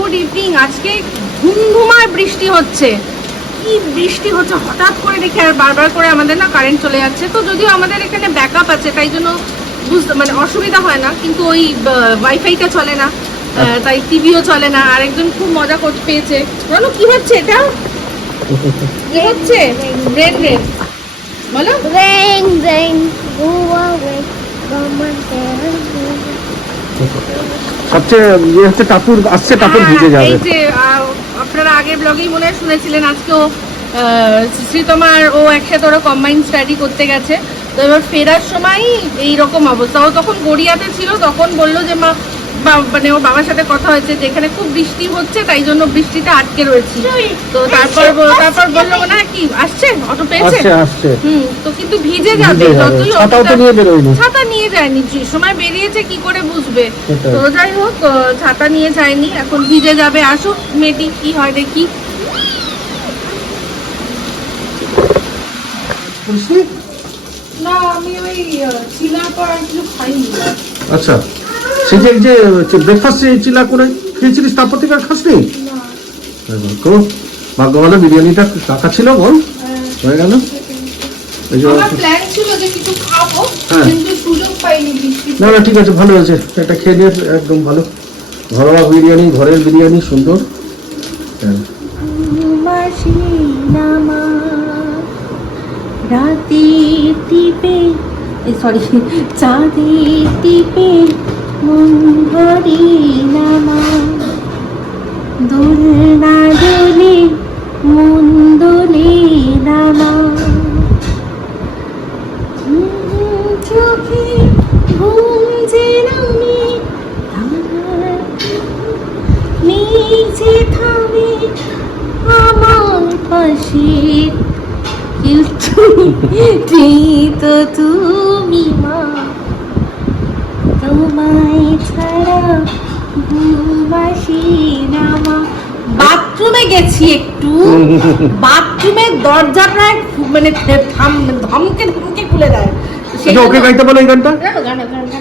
Good evening. আজকে ঘুমঘুমায় বৃষ্টি হচ্ছে। কি বৃষ্টি হচ্ছে? হঠাৎ করে দেখি আর বারবার করে আমাদের না কারেন্ট চলে যাচ্ছে। তো যদিও আমাদের এখানে ব্যাকআপ আছে তাই জন্য বুঝতে মানে অসুবিধা হয় না। কিন্তু ওই ওয়াইফাইটা চলে না। তাই টিভিও চলে না। আরেকজন খুব মজা করতে পেয়েছে। বলো কি হচ্ছে এটা? কি হচ্ছে? রেড রেড বলো। Rain, go away from সবচেয়ে ইয়ে হচ্ছে টাপুর আসছে টাপুর ভিজে হ্যাঁ, যাবে। এই যে আপনারা আগে ব্লগেই মনে হয় শুনেছিলেন আজকেও শ্রীতমার ও একসাথে ওরা কম্বাইন স্টাডি করতে গেছে। তো এবার ফেরার সময় এই রকম অবস্থা। ও তখন গড়িয়াতে ছিল তখন বলল যে মা মানে ওর বাবার সাথে কথা হয়েছে যে এখানে খুব বৃষ্টি হচ্ছে তাই জন্য বৃষ্টিতে আটকে রয়েছি। তো তারপর তারপর বলল না কি আসছে? অটো পেয়েছে? হুম তো কিন্তু ভিজে যাবে যতই ছাতা নিয়ে যায়নি যে সময় বেরিয়েছে কি করে বুঝবে? তো যাই হোক ছাতা নিয়ে যায়নি এখন ভিজে যাবে। আসুক মেয়েটি কি হয় দেখি? না আমি ওই চিনার পর আর কিছু খাইনি। আচ্ছা। সেই যে যে ব্রেকফাস্ট চিলা করে খেয়েছিলিস তারপর থেকে আর খাসনি? তো ভাগ্য ভালো বিরিয়ানিটা টাকা ছিল বল। হয়ে। গেল। এই যে আমার প্ল্যান ছিল যে কিছু খাব হ্যাঁ। কিন্তু সুযোগ পাইনি বৃষ্টি না না ঠিক আছে ভালো হয়েছে। এটা খেয়ে নিয়ে একদম ভালো। ঘরোয়া বিরিয়ানি ঘরের বিরিয়ানি সুন্দর। হ্যাঁ। রাতের টিপে সরি চাঁদের টিপে মন ভরে নামা দোলনা দোলে মন দোলে নামা চোখে ঘুম যে নামে নিচে থামে আমার পাশে কিন্তু তো তুমি মা তোমায় ছাড়া ঘুমাসি না মা। বাথরুমে গেছি একটু। বাথরুমের দরজা প্রায় মানে ধমকে ধমকে খুলে দেয়। তো সেই ওকে গাইতে বলো এই গানটা?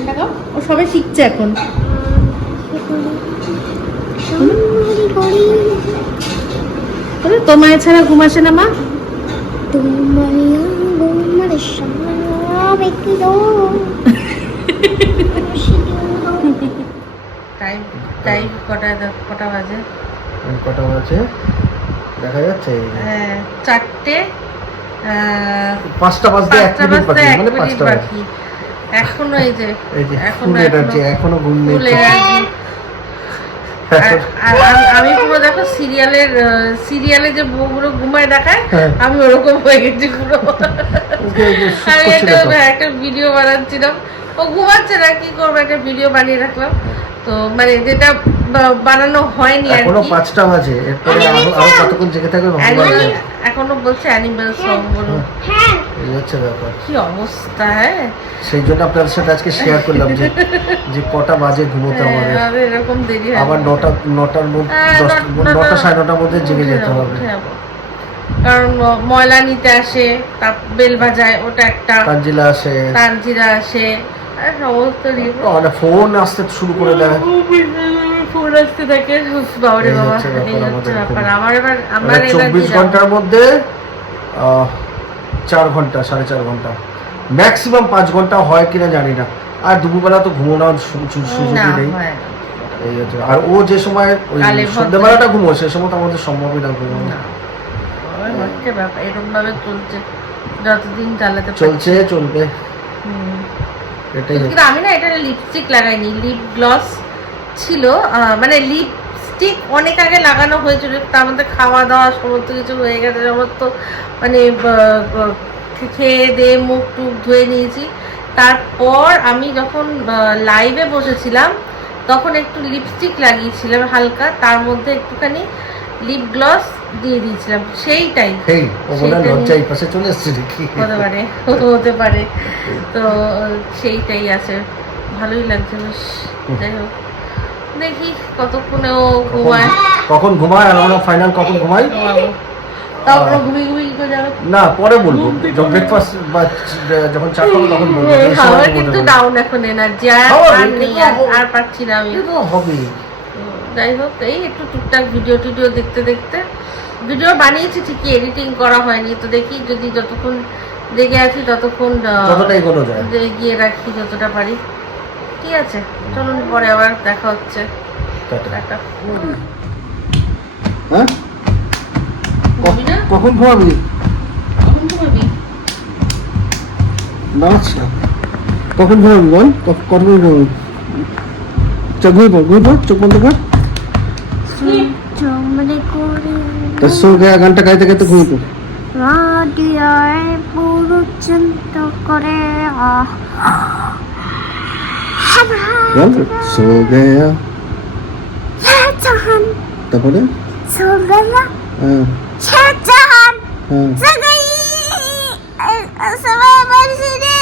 গাও। ও সবে শিখছে এখন। তোমায় ছাড়া ঘুমাসে না মা? তোমায় টাইম টাইম কটা কটা বাজে? কটা আছে দেখা যাচ্ছে হ্যাঁ চারটে পাঁচটা বাজতে এক মিনিট বাকি মানে পাঁচটা বাকি। এখনও এই যে এখনও এনার্জি এখনও ঘুম নেই আমি- পুরো দেখো সিরিয়ালের সিরিয়ালে যে বউগুলো ঘুমায় দেখায় হ্যাঁ। আমি ওরকম হয়ে গেছি পুরো। আমি। একটা ভিডিও বানাচ্ছিলাম। ও ঘুমাচ্ছে না কি করব? একটা ভিডিও বানিয়ে রাখলাম। তো মানে যেটা বানানো হয়নি আর এখনও কি। পাঁচটা বাজে। এরপরে আরও কতক্ষণ জেগে থাকবে। এখনও বলছে অ্যানিমেল সং বলুন হ্যাঁ। এই হচ্ছে ব্যাপার। কি অবস্থা হ্যাঁ? সেই জন্য আপনাদের সাথে আজকে শেয়ার করলাম যে যে কটা বাজে ঘুমোতে হ্যাঁ, আমাদের। আমাদের এরকম দেরি হয় আবার নটা নটার মধ্যে হ্যাঁ, নটা- সাড়ে নটার মধ্যে জেগে যেতে হবে। কারণ ময়লা নিতে আসে তার বেল বাজায় ওটা একটা। কাঞ্জিলা আসে। তানজিরা আসে। আর সমস্ত রিপোর্ট মানে ফোন আসতে শুরু করে দেয়। ফোন আসতে থাকে। বাবারে বাবা। আমার এবার আমার চব্বিশ ঘণ্টার মধ্যে চার ঘণ্টা সাড়ে চার ঘণ্টা। ম্যাক্সিমাম পাঁচ ঘণ্টা হয় কিনা জানি না। আর দুপুরবেলা তো ঘুমোনোর সু- সু- না সুযোগই নেই। হয় এই হচ্ছে। আর ও যে সময় ওই। সন্ধ্যেবেলাটা ঘুমোয় সে সময় তো আমাদের সম্ভবই না। ব্যাপার এরকম ভাবে চলছে। যতদিন চালাতে। চলছে চলবে। হুম। কিন্তু আমি না এটা লিপস্টিক লাগাইনি লিপ গ্লস ছিল মানে লিপস্টিক অনেক আগে লাগানো হয়েছিল তার মধ্যে খাওয়া দাওয়া সমস্ত কিছু হয়ে গেছে সমস্ত মানে খেয়ে দিয়ে মুখ টুক ধুয়ে নিয়েছি। তারপর আমি যখন লাইভে বসেছিলাম তখন একটু লিপস্টিক লাগিয়েছিলাম হালকা তার মধ্যে একটুখানি লিপ গ্লস দিয়ে দিয়েছিলাম। সেইটাই হেই ও মনে সেইটা লজ্জা এই নিয়ে- পাশে চলে এসছে হতে পারে হতে পারে। তো সেইটাই আছে। ভালোই লাগছে বেশ। যাই হোক। দেখি কতক্ষণে ও ঘুমায়। কখন ঘুমায়? আর আমরা ফাইনাল কখন ঘুমাই? তারপরে ঘুমিয়ে ঘুমিয়ে করে যাবে। না পরে বলব। যখন ব্রেকফাস্ট বা যখন চা খাব তখন বলব। এই সময় আমার ঘুমোতে কিন্তু ডাউন এখন এনার্জি আর আর নেই আর- পারছি না আমি। এটা তো হবেই যাই হোক এই একটু টুকটাক ভিডিও টিডিও দেখতে দেখতে। ভিডিও বানিয়েছি ঠিকই এডিটিং করা হয়নি তো দেখি যদি যতক্ষণ দেখে আছি ততক্ষণ আহ, যতটাই করা যায়। যে- গিয়ে রাখি যতটা পারি। ঠিক আছে চলুন পরে আবার দেখা হচ্ছে। হ্যাঁ? কখন ঘুমাবি? কখন ঘুমাবি? আচ্ছা কখন ঘুমাবি বল? কখন ঘুমাবি? চোখ ঘুমিয়ে পড় ঘুমিয়ে পড় চোখ বন্ধ কর। চমড়ে করে তা সো গয়া গানটা গাইতে গাইতে ঘুমিয়ে পড় রাডিয়ায় পুরো চিন্তা করে আহ বল সো গয়া জাহান তারপরে সো গয়া হ্যাঁ ছে জাহান হ্যাঁ सो गई समय बरसने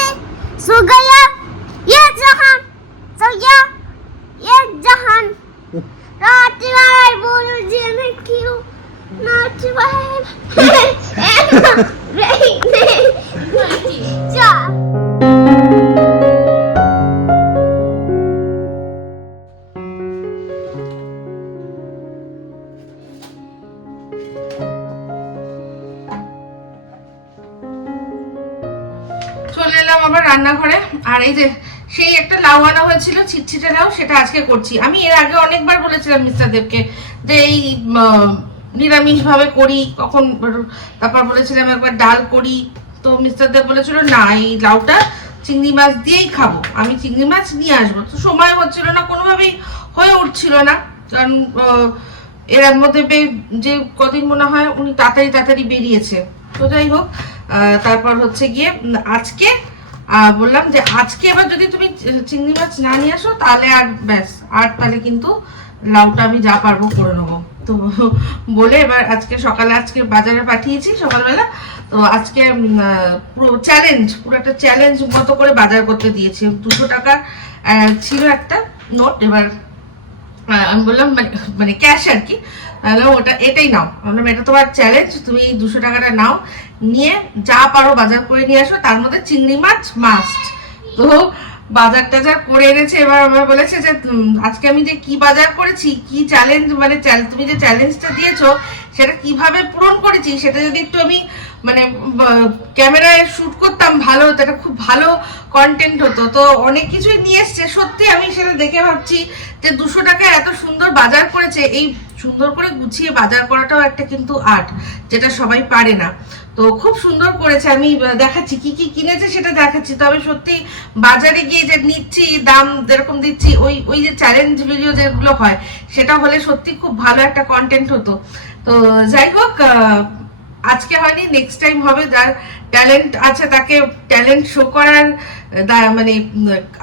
চলে এলাম আবার রান্নাঘরে। আর এই যে সেই একটা লাউ আনা হয়েছিল, ছিটছিটে লাউ, সেটা আজকে করছি। আমি এর আগে অনেকবার বলেছিলাম মিস্টার দেবকে যে এই নিরামিষ ভাবে করি, কখন তারপর বলেছিলাম একবার ডাল করি, তো মিস্টার দেব বলেছিল, না, এই লাউটা চিংড়ি মাছ দিয়েই খাব, আমি চিংড়ি মাছ নিয়ে আসব। তো সময় হচ্ছিল না, কোনোভাবেই হয়ে উঠছিল না। কারণ এর মধ্যে যে কদিন মনে হয় উনি তাড়াতাড়ি তাড়াতাড়ি বেরিয়েছে। তো যাই হোক তারপর হচ্ছে গিয়ে আজকে বললাম যে আজকে এবার যদি তুমি চিংড়ি মাছ না নিয়ে আসো, তাহলে আর ব্যাস, আর তাহলে কিন্তু লাউটা আমি যা পারব করে নেব। তো বলে এবার আজকে সকালে আজকে বাজারে পাঠিয়েছি সকালবেলা। তো আজকে পুরো চ্যালেঞ্জ পুরো একটা চ্যালেঞ্জ মতো করে বাজার করতে দিয়েছি। দুশো টাকা ছিল একটা নোট এবার আমি বললাম মানে মানে ক্যাশ আর কি। ওটা, এটাই নাও। আমি বললাম, এটা তোমার চ্যালেঞ্জ তুমি এই দুশো টাকাটা নাও। নিয়ে যা পারো বাজার করে নিয়ে আসো। তার মধ্যে চিংড়ি মাছ মাস্ট তো বাজার টাজার করে এনেছে, এবার আমার বলেছে যে আজকে আমি যে কি বাজার করেছি, কি চ্যালেঞ্জ মানে তুমি যে চ্যালেঞ্জটা দিয়েছ, সেটা কীভাবে পূরণ করেছি, সেটা যদি একটু আমি মানে ক্যামেরায় শুট করতাম ভালো হতো, এটা খুব ভালো কন্টেন্ট হতো। তো অনেক কিছুই নিয়ে এসছে। সত্যি আমি সেটা দেখে ভাবছি যে দুশো টাকা এত সুন্দর বাজার করেছে, এই সুন্দর করে গুছিয়ে বাজার করাটাও একটা কিন্তু আর্ট যেটা সবাই পারে না। তো খুব সুন্দর করেছে। আমি দেখাচ্ছি কি কি কিনেছে সেটা দেখাচ্ছি। তবে সত্যি বাজারে গিয়ে যে নিচ্ছি, দাম যেরকম দিচ্ছি, ওই ওই যে চ্যালেঞ্জ ভিডিও যেগুলো হয়, সেটা হলে সত্যি খুব ভালো একটা কন্টেন্ট হতো। তো যাই হোক আজকে হয়নি নেক্সট টাইম হবে, যার ট্যালেন্ট আছে তাকে ট্যালেন্ট শো করার মানে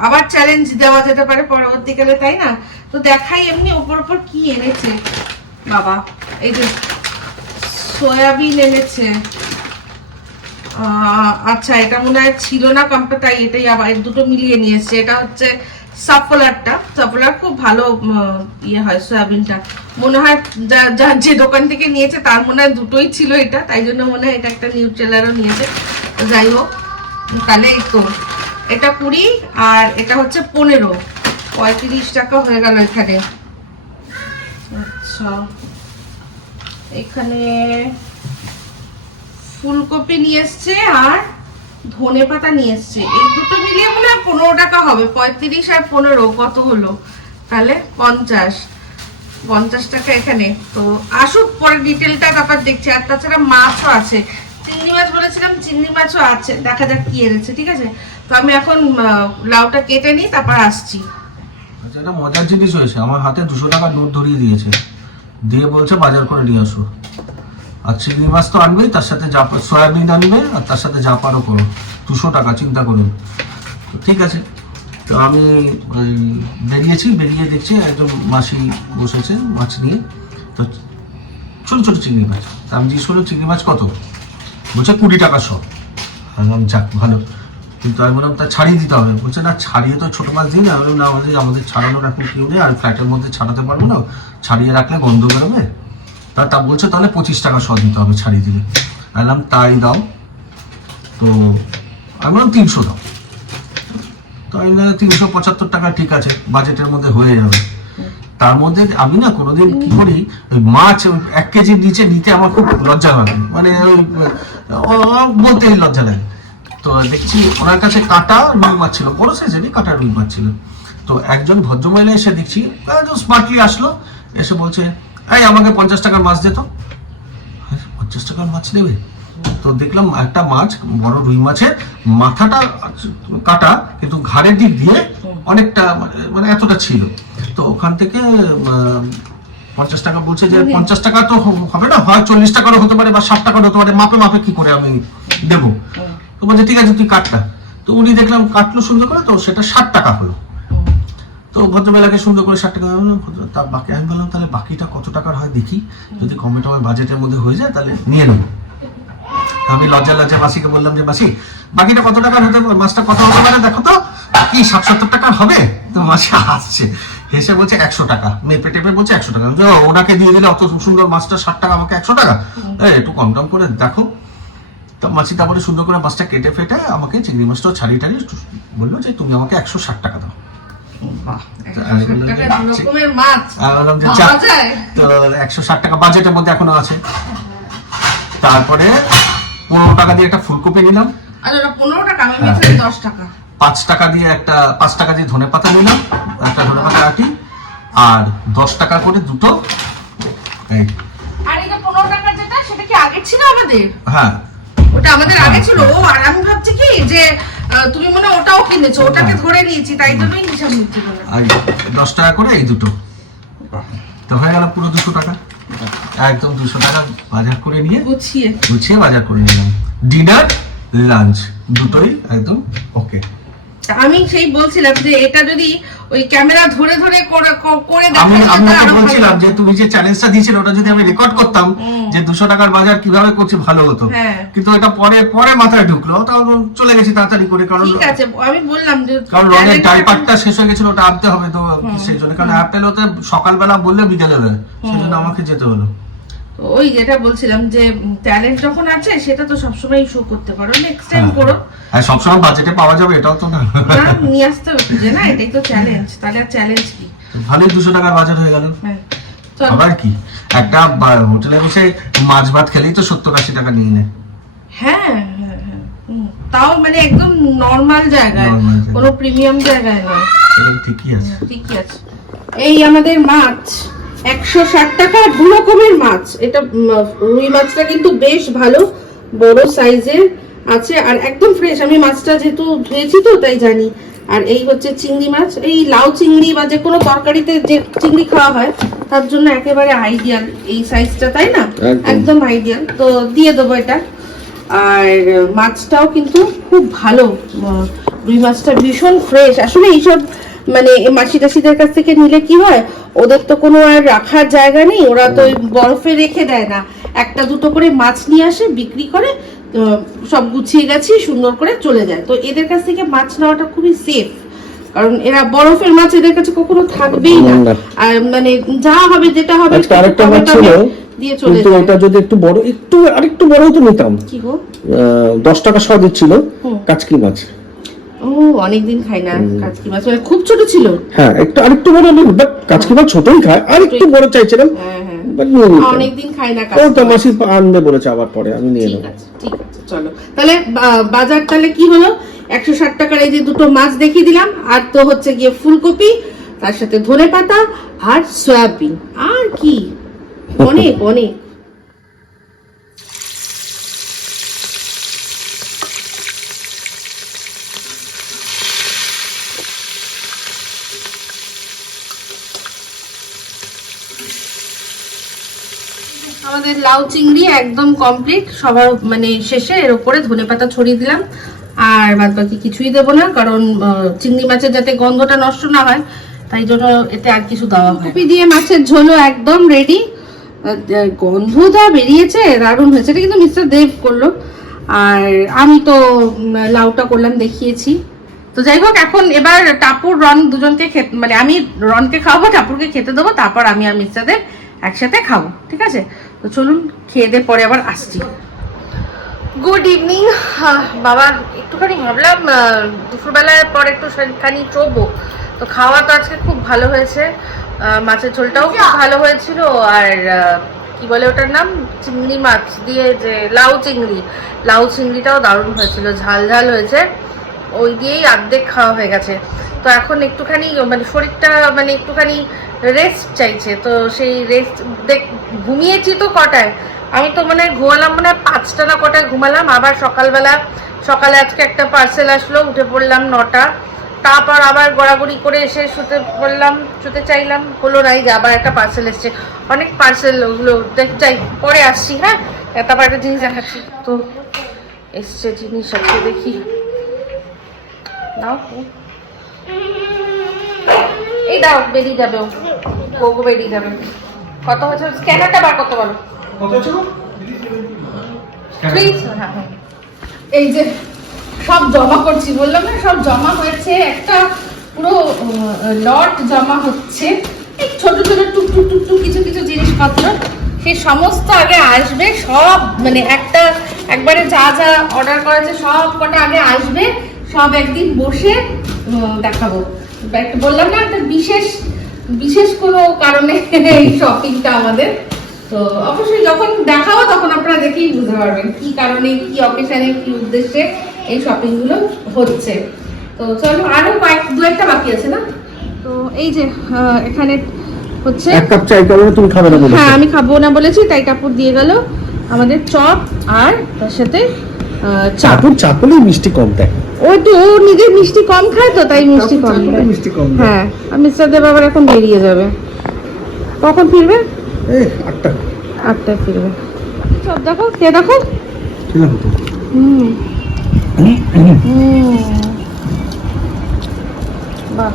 আবার চ্যালেঞ্জ দেওয়া যেতে পারে পরবর্তীকালে, তাই না? তো দেখাই এমনি উপর উপর কি এনেছে। বাবা, এই যে সয়াবিন এনেছে। আচ্ছা এটা মনে হয় ছিল না কম্পে তাই এটাই আবার দুটো মিলিয়ে নিয়ে এসছে। এটা হচ্ছে সাফলারটা, সাফলার খুব ভালো ইয়ে হয়, সয়াবিনটা। মনে হয় যা- যা- যে দোকান থেকে নিয়েছে, তার মনে হয় দুটোই ছিল এটা, তাই জন্য মনে হয় এটা একটা নিউট্রেলারও নিয়েছে। যাই হোক, তাহলে তো, এটা কুড়ি আর এটা হচ্ছে পনেরো। পঁয়ত্রিশ টাকা হয়ে গেল এখানে। আচ্ছা এখানে ফুলকপি নিয়ে এসছে আর ধনে পাতা নিয়ে এসছে। এই দুটো মিলিয়ে মনে হয় পনেরো টাকা হবে, পঁয়ত্রিশ আর পনেরো, কত হলো? তাহলে পঞ্চাশ। পঞ্চাশ টাকা এখানে। তো আসুক, পরে ডিটেলটা ব্যাপার দেখছি। আর তাছাড়া মাছও আছে। চিংড়ি মাছ বলেছিলাম, চিংড়ি মাছও আছে। দেখা যাক কি এনেছে, ঠিক আছে? তো আমি এখন লাউটা কেটে নিই, তারপর আসছি। আচ্ছা এটা মজার জিনিস হয়েছে। আমার হাতে দুশো টাকা নোট ধরিয়ে দিয়েছে। দিয়ে বলছে বাজার করে নিয়ে আসো। আর চিংড়ি মাছ তো আনবেই তার সাথে পা- সয়াবিন আনবে আর তার সাথে যা পারো করো দুশো টাকা চিন্তা করুন। ঠিক আছে। তো আমি বেরিয়েছি বেরিয়ে দেখছি একজন মাসি বসেছে মাছ নিয়ে। তো ছোটো ছোটো চিংড়ি মাছ। তা আমি জিজ্ঞেস করলাম চিংড়ি মাছ কত? বলছে কুড়ি টাকা সব বললাম, যাক ভালো। কিন্তু আমি বললাম তা ছাড়িয়ে দিতে হবে। বলছে না ছাড়িয়ে তো ছোটো মাছ দিই না। আমি না আমাদের আমাদের ছাড়ানোর এখন কেউ নেই আর ফ্ল্যাটের মধ্যে ছাড়াতে পারব না। ছাড়িয়ে রাখলে গন্ধ বেরোবে। তা তা বলছে তাহলে পঁচিশ টাকা শ দিতে হবে ছাড়িয়ে দিলে। বললাম তাই দাও। তো আমি বললাম তিনশো দাও। তো বললাম, তিনশো পঁচাত্তর টাকা ঠিক আছে বাজেটের মধ্যে হয়ে যাবে। তার মধ্যে আমি না কোনোদিন কি করি মাছ এক কেজির নিচে নিতে আমার খুব লজ্জা লাগে মানে বলতেই লজ্জা লাগে। তো দেখছি ওনার কাছে কাটা রুই মাছ ছিল বড় সাইজেরই কাটা রুই মাছ ছিল। তো একজন ভদ্রমহিলা এসে দেখছি স্মার্টলি আসলো এসে বলছে এই আমাকে পঞ্চাশ টাকার মাছ দে তো। পঞ্চাশ টাকার মাছ দেবে? তো দেখলাম একটা মাছ বড় রুই মাছের মাথাটা কাটা কিন্তু ঘাড়ের দিক দিয়ে অনেকটা মানে- এতটা ছিল। তো ওখান থেকে পঞ্চাশ টাকা বলছে যে পঞ্চাশ টাকা তো হবে না হয় চল্লিশ টাকারও হতে পারে বা ষাট টাকারও হতে পারে মাপে মাপে কি করে আমি দেবো? তো বলছে ঠিক আছে তুই কাটটা। তো উনি দেখলাম কাটলো সুন্দর করে তো সেটা ষাট টাকা হলো। তো ভদ্রবেলাকে সুন্দর করে ষাট টাকা তা বাকি আমি বললাম, তাহলে বাকিটা কত টাকার হয় দেখি। যদি কমে টমে বাজেটের মধ্যে হয়ে যায়, তাহলে নিয়ে নেব। আমি লজ্জা লজ্জা মাসিকে বললাম যে, মাসি, বাকিটা কত টাকার হতে মাছটা কত হতে পারে, দেখো তো। কি ষাট সত্তর টাকার হবে? তো মাসি হাসছে। হেসে বলছে, একশো টাকা। মেপে টেপে বলছে, একশো টাকা। ওনাকে দিয়ে দিলে অত সুন্দর মাছটা ষাট টাকা আমাকে একশো টাকা? একটু কম টম করে দেখো। তো মাসি তারপরে সুন্দর করে মাছটা কেটে ফেটে আমাকে চিংড়ি মাছটা ছাড়িয়ে টাড়িয়ে বলল যে, তুমি আমাকে একশো ষাট টাকা দাও। তো একশো ষাট টাকা বাজেটের মধ্যে এখনও আছে। তারপরে পনেরো টাকা দিয়ে একটা ফুলকপি নিলাম পনেরো টাকা আমি হ্যাঁ। দশ টাকা। পাঁচ টাকা দিয়ে একটা পাঁচ টাকা দিয়ে ধনে পাতা নিলাম একটা ধনে পাতা আটি আর দশ টাকা করে দুটো আর পনেরো টাকার যেটা সেটা কি আগে ছিল আমাদের? হ্যাঁ। ওটা আমাদের আগে ছিল। ও আর আমি ভাবছি কি যে তুমি মনে হয় ওটাও কিনেছো ওটাকে ধরে নিয়েছি তাই জন্যই হিসাব নিচ্ছি দশ টাকা করে এই দুটো। তো হয়ে গেল পুরো দুশো টাকা। একদম দুশো টাকা বাজার করে নিয়ে গুছিয়ে। গুছিয়ে বাজার করে নিলাম। ডিনার লাঞ্চ দুটোই একদম ওকে আমি সেই বলছিলাম যে এটা যদি ওই ক্যামেরা ধরে ধরে করে আমি যেত বলছিলাম যে তুমি যে চ্যালেঞ্জটা দিয়েছিলে ওটা যদি আমি রেকর্ড করতাম যে দুশো টাকার বাজার কীভাবে করছি ভালো হতো। হ্যাঁ। কিন্তু এটা পরে পরে মাথায় ঢুকলো তাও চলে গেছি তাড়াতাড়ি করে কারণ ঠিক আছে আমি বললাম যে কারণ রঙের ডাইপারটা শেষ হয়ে গেছিল ওটা আনতে হবে তো সেই জন্য। কারণ অ্যাপেল হতে সকালবেলা বললে বিকেলে দেয় সেই জন্য আমাকে যেতে হলো। ওই যেটা বলছিলাম যে ট্যালেন্ট যখন আছে সেটা তো সবসময় শো করতে পারো। নেক্সট টাইম হ্যাঁ। করো। আর সবসময় বাজেটে পাওয়া যাবে এটাও তো না। না নিয়ে আসতে হবে না এটাই তো চ্যালেঞ্জ তাহলে আর চ্যালেঞ্জ কি? ভালোই দুশো টাকার বাজার হয়ে গেল। হ্যাঁ আবার কি? একটা হোটেলে বসে মাছ ভাত খেলেই তো সত্তর আশি টাকা নিয়ে নেয়। হ্যাঁ হ্যাঁ হ্যাঁ। তাও মানে একদম নর্মাল জায়গায় কোনো প্রিমিয়াম জায়গায় সেটা ঠিকই আছে। ঠিকই আছে। এই আমাদের মাছ। একশো ষাট টাকা দু রকমের মাছ। এটা রুই মাছটা কিন্তু বেশ ভালো বড় সাইজের আছে আর একদম ফ্রেশ আমি মাছটা যেহেতু ধুয়েছি তো তাই জানি। আর এই হচ্ছে চিংড়ি মাছ। এই লাউ চিংড়ি বা যে কোনো তরকারিতে যে চিংড়ি খাওয়া হয় তার জন্য একেবারে আইডিয়াল এই সাইজটা তাই না? একদম। একদম আইডিয়াল তো দিয়ে দেবো এটা। আর মাছটাও কিন্তু খুব ভালো রুই মাছটা ভীষণ ফ্রেশ আসলে এইসব মানে মাসি টাসিদের কাছ থেকে নিলে কি হয়? ওদের তো কোনো আর রাখার জায়গা নেই ওরা তো বরফে রেখে দেয় না। একটা দুটো করে মাছ নিয়ে আসে বিক্রি করে সব গুছিয়ে গেছি সুন্দর করে চলে যায়। তো এদের কাছ থেকে মাছ নেওয়াটা খুবই সেফ কারণ এরা বরফের মাছ এদের কাছে কখনো থাকবেই না। আর মানে যা হবে যেটা হবে আরেকটা মাছ ছিল দিয়ে চলে কিন্তু এটা যদি একটু বড় একটু আরেকটু বড় হতো নিতাম। কি গো? আহ, দশ টাকা শ দিচ্ছিল। কাচকি মাছ। ও অনেকদিন খাই না মাছ। মানে খুব ছোট ছিল। হ্যাঁ একটু আরেকটু বড় নিন বাট কাচকি মাছ ছোটই খায়। আর বড় চাইছিলাম হ্যাঁ হ্যাঁ। বাট নিয়ে নিতাম অনেকদিন খাই না ও তো মাসি আনবে বলেছে আবার পরে আমি নিয়ে ঠিক নেব। আছে ঠিক আছে চলো। তাহলে বাজার তাহলে কি হলো? একশো ষাট টাকার এই যে দুটো মাছ দেখিয়ে দিলাম আর তো হচ্ছে গিয়ে ফুলকপি তার সাথে ধনে পাতা আর সয়াবিন। আর কি? অনেক অনেক। আমাদের লাউ চিংড়ি একদম কমপ্লিট সবার মানে শেষে এর উপরে ধনে পাতা ছড়িয়ে দিলাম। আর বাদ বাকি কিছুই দেবো না, কারণ চিংড়ি মাছের যাতে গন্ধটা নষ্ট না হয়, তাই জন্য এতে আর কিছু দেওয়া হয় কপি দিয়ে মাছের ঝোলও একদম রেডি গন্ধটা বেরিয়েছে, দারুণ হয়েছে। এটা কিন্তু মিস্টার দেব করল। আর আমি তো লাউটা করলাম, দেখিয়েছি। তো যাই হোক, এখন এবার টাপুর, রন দুজনকে খেতে মানে আমি রনকে খাওয়াবো, টাপুরকে খেতে দেবো, তারপর আমি আর মিস্টার দেব একসাথে খাব, ঠিক আছে? তো চলুন খেয়ে দিয়ে পরে আবার আসছি। গুড ইভিনিং বাবা একটুখানি ভাবলাম দুপুরবেলার পর একটু খানি চোবো। তো খাওয়া তো আজকে খুব ভালো হয়েছে। মাছের ঝোলটাও খুব ভালো হয়েছিল। আর কি বলে ওটার নাম? চিংড়ি মাছ দিয়ে যে লাউ চিংড়ি। লাউ চিংড়িটাও দারুণ হয়েছিল ঝাল ঝাল হয়েছে। ওই দিয়েই অর্ধেক খাওয়া হয়ে গেছে। তো এখন একটুখানি মানে শরীরটা মানে একটুখানি রেস্ট চাইছে। তো সেই রেস্ট দেখ ঘুমিয়েছি তো কটায়। আমি তো মানে ঘুমালাম মানে পাঁচটা না কটায় ঘুমালাম, আবার সকালবেলা, সকালে আজকে একটা পার্সেল আসলো, উঠে পড়লাম নটা। তারপর আবার গড়াগড়ি করে এসে শুতে পড়লাম, শুতে চাইলাম, হলো নাই যে আবার একটা পার্সেল এসছে। অনেক পার্সেল ওগুলো, দেখ, যাই, পরে আসছি হ্যাঁ? তারপর একটা জিনিস দেখাচ্ছি। তো, এসছে জিনিস আছে দেখি। দাও এই দাও, বেরিয়ে যাবে ও। বেরিয়ে যাবে। কত হচ্ছে স্ক্যানারটা বার করতে বলো। কত প্লিজ হ্যাঁ হ্যাঁ। এই যে সব জমা করছি বললাম না সব জমা হয়েছে একটা পুরো লট জমা হচ্ছে। এই ছোট ছোট টুক টুক টুক টুক কিছু কিছু জিনিসপত্র সেই সমস্ত আগে আসবে সব মানে একটা একবারে যা যা অর্ডার করা আছে সব কটা আগে আসবে সব একদিন বসে দেখাবো। বললাম না একটা বিশেষ বিশেষ কোনো কারণে এই শপিংটা আমাদের। তো অবশ্যই যখন দেখাবো তখন আপনারা দেখেই বুঝতে পারবেন কি কারণে কি অকেশনে কি উদ্দেশ্যে এই শপিংগুলো হচ্ছে। তো চলো আরও কয়েক দু একটা বাকি আছে না? তো এই যে এখানে হচ্ছে এক কাপ চাই তুমি খাবে না হ্যাঁ আমি খাব না বলেছি তাই কাপড় দিয়ে গেল। আমাদের চপ আর তার সাথে চাপুর চাপলেই মিষ্টি কম দেয় ও তো ও নিজে মিষ্টি কম খায় তো তাই মিষ্টি কম মিষ্টি কম হ্যাঁ আর মিস্টার দেব আবার এখন বেরিয়ে যাবে। কখন ফিরবে? এই আটটা। আটটায় ফিরবে। সব দেখো কে দেখো? হুম। হুম। বাহ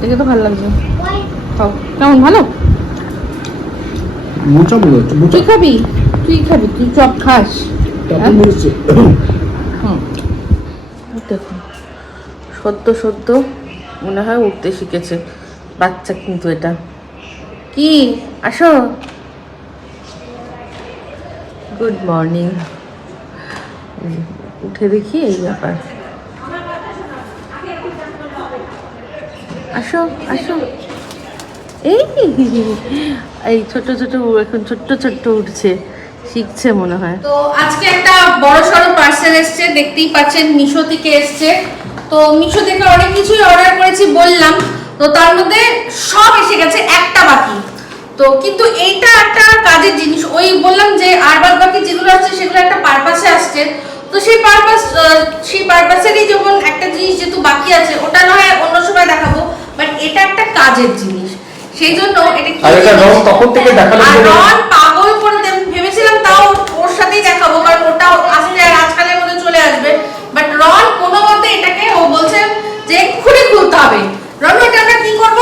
দেখে তো ভালো লাগছে। খাও। কেমন ভালো? মোচা মোচা। তুই খাবি? তুই খাবি? তুই চপ খাস। দেখুন সদ্য সদ্য মনে হয় উঠতে শিখেছে বাচ্চা কিন্তু এটা। কি? আসো। গুড মর্নিং উঠে দেখি এই ব্যাপার। আসো আসো। এই এই ছোট ছোট, এখন ছোট্ট ছোট্ট উঠছে। শিখছে মনে হয়। তো আজকে একটা বড় সড়ো পার্সেল এসছে দেখতেই পাচ্ছেন মিশো থেকে এসছে। তো মিশো থেকে অনেক কিছুই অর্ডার করেছি বললাম। তো তার মধ্যে সব এসে গেছে একটা বাকি। তো কিন্তু এইটা একটা কাজের জিনিস। ওই বললাম যে আর বাদ বাকি যেগুলো আসছে সেগুলো একটা পারপাসে আসছে। তো সেই পারপাস সেই পারপাসেরই যেমন একটা জিনিস যেহেতু বাকি আছে ওটা নয় অন্য সময় দেখাবো বাট এটা একটা কাজের জিনিস। সেই জন্য এটা কি আর এটা রং তখন থেকে দেখানো আর রং পাগল করে ভেবেছিলাম তাও ওর সাথেই দেখাবো কারণ ওটা আসলে আর আজকালের মধ্যে চলে আসবে। বাট রন কোনো মতে এটাকে ও বলছে যে এক্ষুনি খুলতে হবে। রন এটা আমরা কি করব?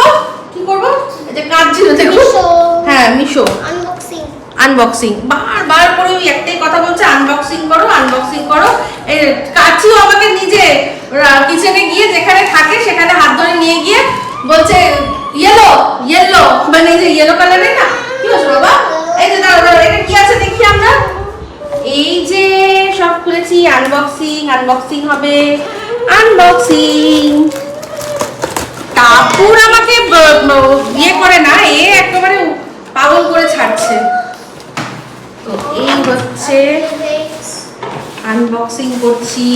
কি করব? এই যে কাজ ছিল দেখো। হ্যাঁ মিশো। আনবক্সিং আনবক্সিং বারবার করে ওই একটাই কথা বলছে আনবক্সিং করো আনবক্সিং করো। এই কাচিও আমাকে নিজে কিচেনে গিয়ে যেখানে থাকে সেখানে হাত ধরে নিয়ে গিয়ে বলছে ইয়েলো ইয়েলো মানে যে ইয়েলো কালারের না? কি হচ্ছে বাবা? এই যে দাঁড়াও দাঁড়াও, এটা কি আছে দেখি আমরা? এই যে সব খুলেছি আনবক্সিং আনবক্সিং হবে আনবক্সিং আমাকে ইয়ে করে না এ একেবারে পাগল করে ছাড়ছে। তো এই হচ্ছে আনবক্সিং করছি।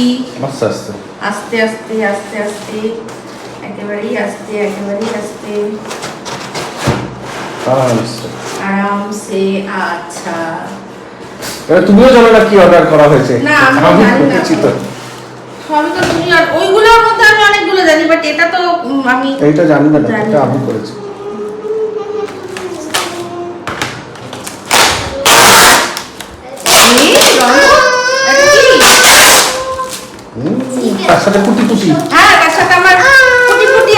আস্তে আস্তে। আস্তে আস্তে আস্তে আস্তে। একেবারেই আস্তে একেবারেই আস্তে। আস্তে। আরামসে আচ্ছা। এবার তুমিও জানো না কি অর্ডার করা হয়েছে। না, আমি জানি না। তো সবই তো তুমি আর ওইগুলোর মধ্যে আমি অনেকগুলো জানি বাট এটা তো আমি এইটা জানি না এটা আমি করেছি। তার সাথে কুটি কুটি হ্যাঁ তার সাথে আমার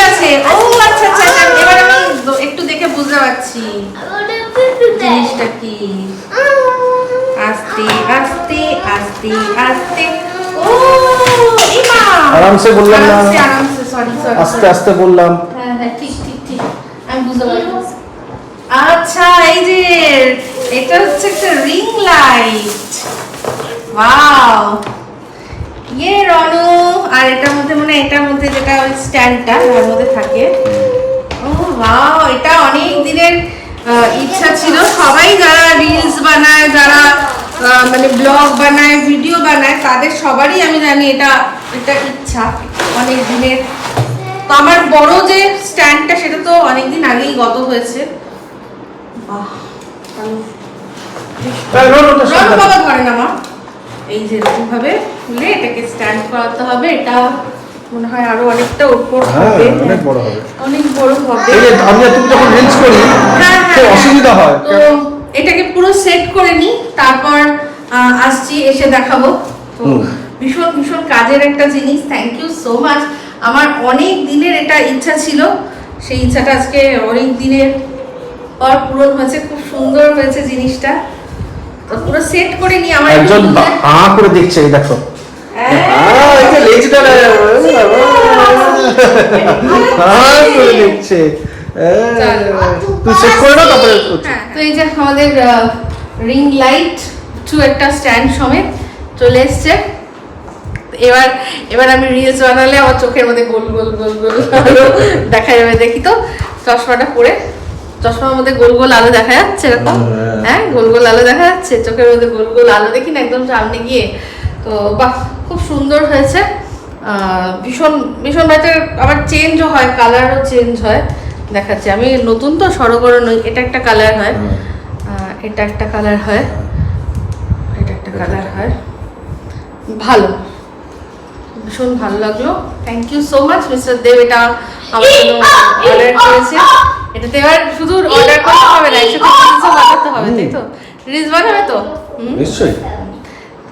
আছে। ও আচ্ছা আচ্ছা আচ্ছা, এবার আমি একটু দেখে বুঝতে পারছি। জিনিসটা কি? আস্তে আস্তে আস্তে আস্তে। ও ইমা আরামসে বললাম না। আরামসে আরামসে সরি সরি আস্তে আস্তে বললাম। হ্যাঁ হ্যাঁ ঠিক ঠিক ঠিক। আমি বুঝতে পারছি আচ্ছা এই যে এটা হচ্ছে একটা রিং লাইট ওয়াও ইয়ে রনু। আর এটার মধ্যে মানে এটার মধ্যে যেটা ওই স্ট্যান্ডটা তার মধ্যে থাকে। ও ওয়াও এটা অনেক দিনের ইচ্ছা ছিল সবাই যারা রিলস বানায় যারা মানে ব্লগ বানায় ভিডিও বানায় তাদের সবারই আমি জানি এটা এটা ইচ্ছা অনেক দিনের। তো আমার বড় যে স্ট্যান্ডটা সেটা তো অনেক দিন আগেই গত হয়েছে। বাহ এই যে এরকম ভাবে খুলে এটাকে স্ট্যান্ড করাতে হবে এটা মনে হয় আরও অনেকটা উপর হ্যাঁ হবে। অনেক বড় হবে। অনেক বড় হবে। এই যে আমি তুমি যখন রিলস করি হ্যাঁ, তো অসুবিধা তো এটাকে পুরো সেট করে নি তারপর আসছি এসে দেখাবো। তো ভীষণ ভীষণ কাজের একটা জিনিস। থ্যাংক ইউ সো মাচ আমার অনেক দিনের এটা ইচ্ছা ছিল। সেই ইচ্ছাটা আজকে অনেক দিনের পর পূরণ হয়েছে। খুব সুন্দর হয়েছে জিনিসটা। পুরো সেট করে নি। আমার একজন হা করে দেখছে এই দেখো। আহ, এই যে লেজটা না, হা করে দেখছে আহ, তুই সেট করে নাও তারপরে তো এই যে আমাদের রিং লাইট টু একটা স্ট্যান্ড সমেত চলে এসছে। এবার এবার আমি রিলস বানালে আমার চোখের মধ্যে গোল গোল গোল গোল আলো দেখা যাবে দেখি তো। চশমাটা পরে। চশমার মধ্যে গোল গোল আলো দেখা যাচ্ছে এরকম। হ্যাঁ। হ্যাঁ গোল গোল আলো দেখা যাচ্ছে। চোখের মধ্যে গোল গোল আলো দেখি না একদম সামনে গিয়ে। তো বাহ খুব সুন্দর হয়েছে। ভীষণ ভীষণ হয়তো আবার চেঞ্জও হয় কালারও চেঞ্জ হয়। দেখাচ্ছে আমি নতুন তো সরগর নই এটা একটা কালার হয়। এটা একটা কালার হয়। এটা একটা কালার হয়। ভালো। ভীষণ ভালো লাগল। Thank you so much mister Dev এটা আমার জন্য অর্ডার করেছে এটাতে এবার শুধু অর্ডার করতে হবে না এসে বানাতে হবে তাই তো? রিলস বানাবে তো? হুম? নিশ্চয়ই।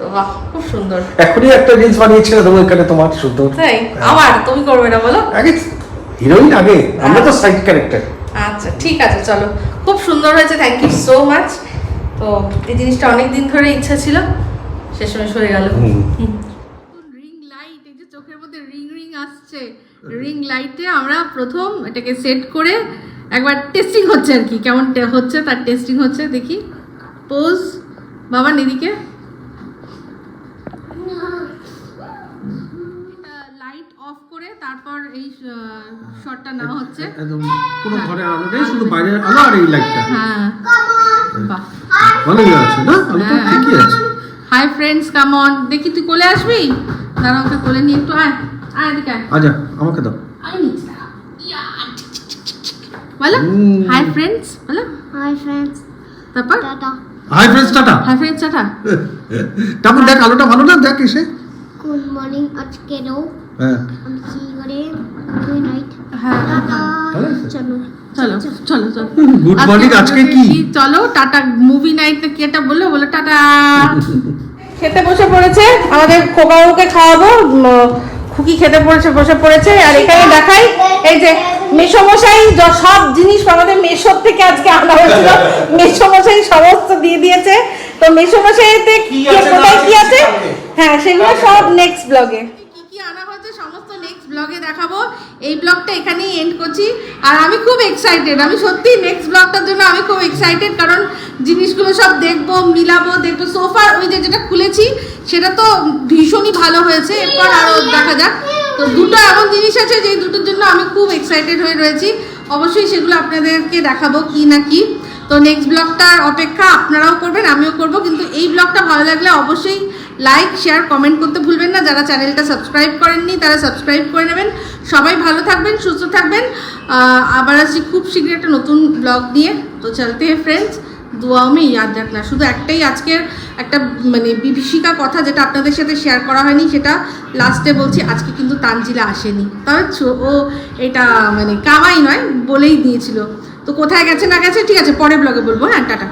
তো বাহ খুব সুন্দর। এখনই একটা রিলস বানিয়েছিল তোমার এখানে তোমার সুন্দর। তাই? আমার? তুমি করবে না বলো? আগে হিরোইন আগে আমরা তো সাইড ক্যারেক্টার আচ্ছা ঠিক আছে চলো। খুব সুন্দর হয়েছে থ্যাংক ইউ সো মাচ তো এই জিনিসটা অনেক দিন ধরে ইচ্ছা ছিল শেষমেশ হয়ে গেল। রিং লাইট এই যে চোখের মধ্যে রিং রিং আসছে। রিং লাইটে আমরা প্রথম এটাকে সেট করে একবার টেস্টিং হচ্ছে আর কি কেমন হচ্ছে তার টেস্টিং হচ্ছে দেখি। পোজ বাবা নিদিকে তারপর এই শটটা নেওয়া হচ্ছে। একদম কোনো ঘরের আলো নেই শুধু বাইরের আলো আর এই লাইটটা হ্যাঁ। বাহ। ভালোই আছে না? আলোটা হ্যাঁ। ঠিকই আছে। হাই ফ্রেন্ডস কাম অন দেখি তুই কোলে আসবি? দাঁড়া ওকে কোলে নিয়ে একটু আয়। আয় এদিকে আয়। আচ্ছা আমাকে দাও। ইয়া, টিক। বলো। হাই ফ্রেন্ডস বলো। Hi friends. তারপর? Tata. Hi friends tata. Hi friends tata. তারপর দেখ আলোটা ভালো না? দেখ এসে। Good morning. আজকে নো হ্যাঁ। আমি কি করে গুড নাইট টাটা ভালো আছে? চলো চলো চলো। চলো গুড মর্নিং আজকে কি? চলো টাটা মুভি নাইট কি এটা বলল? বলো টাটা। খেতে বসে পড়েছে আমাদের খাওয়াবো খুকি খেতে পড়েছে বসে পড়েছে আর এখানে দেখাই এই যে মেসমশাই সব জিনিস আমাদের মেশোর থেকে আজকে আনা হয়েছিল। মেসমশাই সমস্ত দিয়ে দিয়েছে। তো মেসমশাইতে কোথায় কি আছে? হ্যাঁ সেগুলো সব নেক্সট ব্লগে কি কি আনা হয়েছে সমস্ত নেক্সট ব্লগে দেখাবো। এই ব্লগটা এখানেই এন্ড করছি। আর আমি খুব এক্সাইটেড আমি সত্যি নেক্সট ব্লগটার জন্য আমি খুব এক্সাইটেড কারণ জিনিসগুলো সব দেখব, মিলাবো, দেখব। সোফার ওই যে যেটা খুলেছি, সেটা তো ভীষণই ভালো হয়েছে। এরপর আরও দেখা যাক। তো দুটো এমন জিনিস আছে যে দুটোর জন্য আমি খুব এক্সাইটেড হয়ে রয়েছি। অবশ্যই সেগুলো আপনাদেরকে দেখাবো কি না কি। তো নেক্সট ব্লগটার অপেক্ষা আপনারাও করবেন, আমিও করব। কিন্তু এই ব্লগটা ভালো লাগলে অবশ্যই লাইক শেয়ার কমেন্ট করতে ভুলবেন না। যারা চ্যানেলটা সাবস্ক্রাইব করেননি, তারা সাবস্ক্রাইব করে নেবেন। সবাই ভালো থাকবেন, সুস্থ থাকবেন। আবার আসছি খুব শীঘ্রই একটা নতুন ব্লগ নিয়ে। তো চলতে হে ফ্রেন্ডস দুয়াও মে ইয়াদ রাখনা। শুধু একটাই আজকের একটা মানে বিভীষিকা কথা যেটা আপনাদের সাথে শেয়ার করা হয়নি, সেটা লাস্টে বলছি, আজকে কিন্তু তানজিলা আসেনি। তবে ও এটা মানে কামাই নয়, বলেই দিয়েছিল। তো কোথায় গেছে না গেছে ঠিক আছে পরে ব্লগে বলব হ্যাঁ টাটা।